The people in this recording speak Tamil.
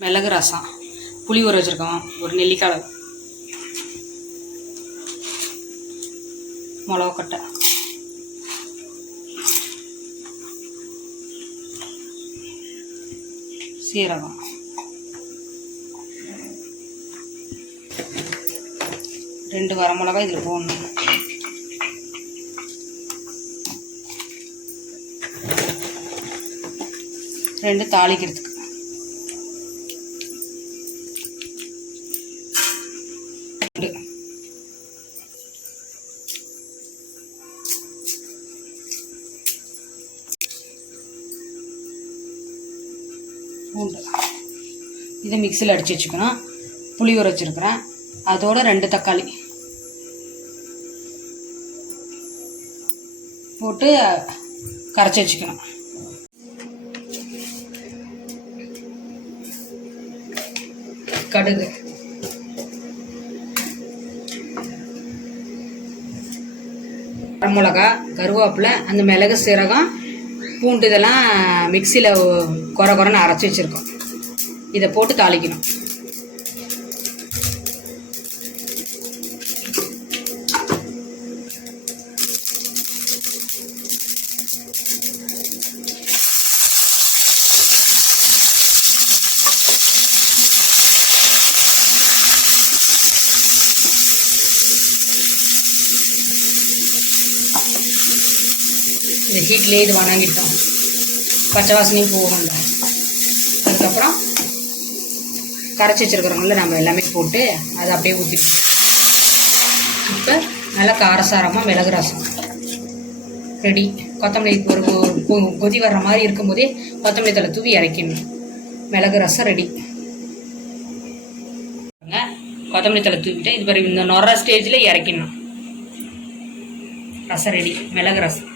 மிளகு ரசம், புளி ஊற வச்சுருக்கோம், ஒரு நெல்லிக்காய், மிளகக்கட்டை, சீரகம், ரெண்டு வரமிளகாய் இதில் போடணும். ரெண்டு தாளிக்கிறதுக்கு பூண்டு இதை மிக்சியில் அடித்து வச்சுக்கணும். புளி ஊற வச்சுருக்கிறேன், அதோட 2 தக்காளி போட்டு கரைச்சி வச்சுக்கணும். கடுகு, வரமிளகா, கருவேப்பிலை, அந்த மிளகு, சீரகம், பூண்டு இதெல்லாம் மிக்சியில் குறைன்னு அரைச்சி வச்சுருக்கோம். இதை போட்டு தாளிக்கணும். இந்த ஹீட்லேயே இது வணங்கிட்டோம், பச்சை வாசனையும் போகல. அதுக்கப்புறம் கரைச்சி வச்சுருக்கிறவங்கள நம்ம எல்லாமே போட்டு அதை அப்படியே ஊற்றிக்கணும். இப்போ நல்லா காரசாரமாக மிளகு ரசம் ரெடி. கொத்தமல்லி ஒரு கொதி வர்ற மாதிரி இருக்கும்போதே கொத்தமல்லி தழை தூவி இறக்கிடணும். மிளகு ரசம் ரெடி. கொத்தமல்லி தழை தூவிட்டு இது பிறகு இந்த நொற ஸ்டேஜில் இறக்கிடணும். ரசம் ரெடி, மிளகு ரசம்.